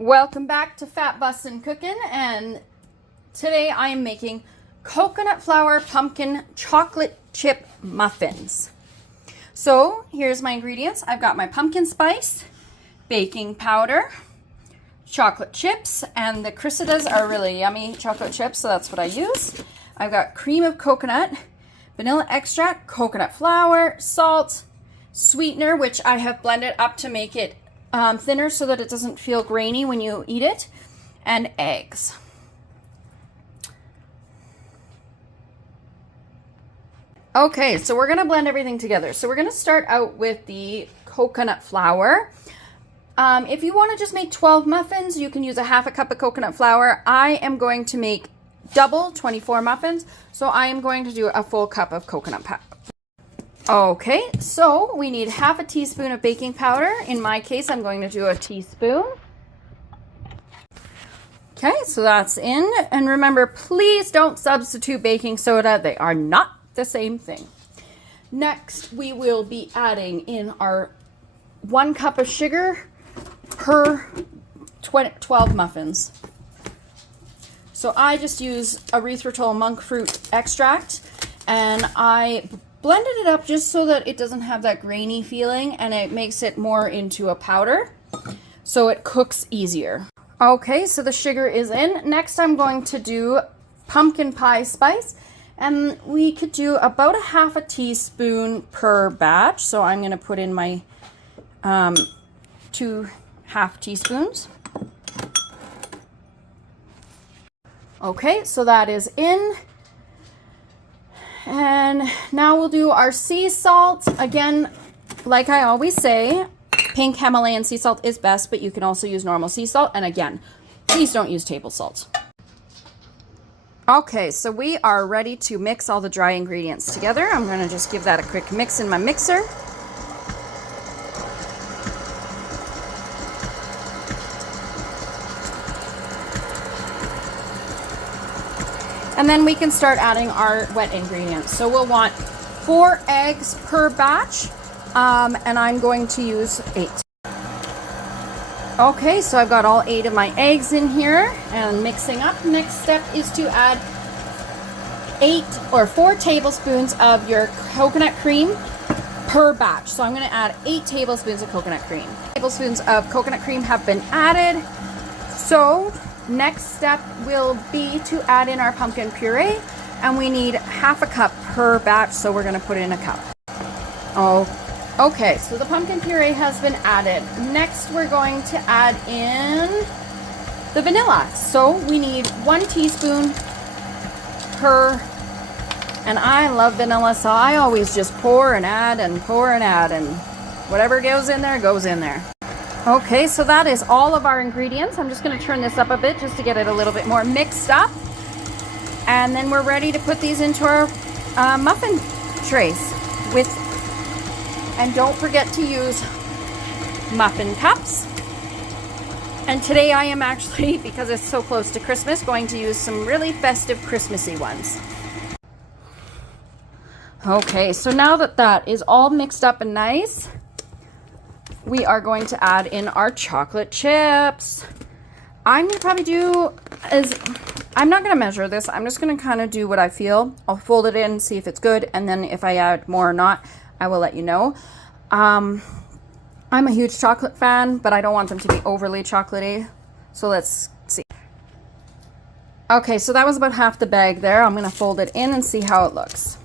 Welcome back to Fat Bustin' Cookin', and today I am making coconut flour pumpkin chocolate chip muffins. So here's my ingredients. I've got my pumpkin spice, baking powder, chocolate chips, and the Crusadas are really yummy chocolate chips, so that's what I use. I've got cream of coconut, vanilla extract, coconut flour, salt, sweetener, which I have blended up to make it thinner so that it doesn't feel grainy when you eat it, and eggs. Okay, so we're gonna blend everything together. So we're gonna start out with the coconut flour. If you wanna just make 12 muffins, you can use a half a cup of coconut flour. I am going to make double 24 muffins, so I am going to do a full cup of coconut powder. Okay, so we need half a teaspoon of baking powder. In my case, I'm going to do a teaspoon. Okay, so that's in. And remember, please don't substitute baking soda. They are not the same thing. Next, we will be adding in our 1 cup of sugar per 12 muffins. So I just use erythritol monk fruit extract, and I blended it up just so that it doesn't have that grainy feeling, and it makes it more into a powder so it cooks easier. Okay, so the sugar is in. Next I'm going to do pumpkin pie spice, and we could do about a half a teaspoon per batch. So I'm going to put in my 2 half teaspoons. Okay, so that is in. And now we'll do our sea salt. Again, like I always say, pink Himalayan sea salt is best, but you can also use normal sea salt. And again, please don't use table salt. Okay, so we are ready to mix all the dry ingredients together. I'm going to just give that a quick mix in my mixer. And then we can start adding our wet ingredients. So we'll want 4 eggs per batch, and I'm going to use 8. Okay, so I've got all 8 of my eggs in here and mixing up. Next step is to add 4 tablespoons of your coconut cream per batch. So I'm going to add 8 tablespoons of coconut cream. Tablespoons of coconut cream have been added. So next step will be to add in our pumpkin puree, and we need half a cup per batch, so we're going to put in a cup. Oh, okay, so the pumpkin puree has been added. Next, we're going to add in the vanilla. So we need 1 teaspoon per, and I love vanilla, so I always just pour and add and pour and add, and whatever goes in there, goes in there. Okay, so that is all of our ingredients. I'm just going to turn this up a bit just to get it a little bit more mixed up. And then we're ready to put these into our muffin trays. And don't forget to use muffin cups. And today I am actually, because it's so close to Christmas, going to use some really festive Christmassy ones. Okay, so now that that is all mixed up and nice, we are going to add in our chocolate chips. I'm going to probably I'm not going to measure this. I'm just going to kind of do what I feel. I'll fold it in, see if it's good, and then if I add more or not, I will let you know. I'm a huge chocolate fan, but I don't want them to be overly chocolatey. So let's see. Okay, so that was about half the bag there. I'm going to fold it in and see how it looks.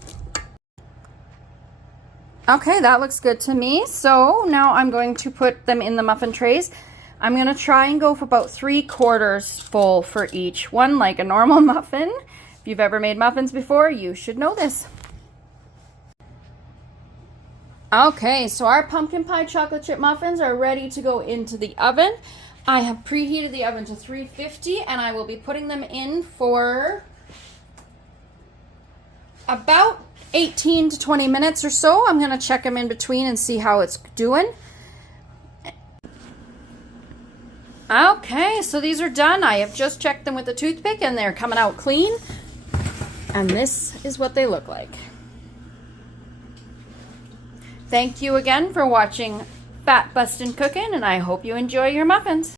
Okay, that looks good to me. So now I'm going to put them in the muffin trays. I'm going to try and go for about 3/4 full for each one, like a normal muffin. If you've ever made muffins before, you should know this. Okay, so our pumpkin pie chocolate chip muffins are ready to go into the oven. I have preheated the oven to 350, and I will be putting them in for about 18 to 20 minutes or so. I'm going to check them in between and see how it's doing. Okay, so these are done. I have just checked them with a toothpick, and they're coming out clean. And this is what they look like. Thank you again for watching Fat Bustin' Cookin', and I hope you enjoy your muffins.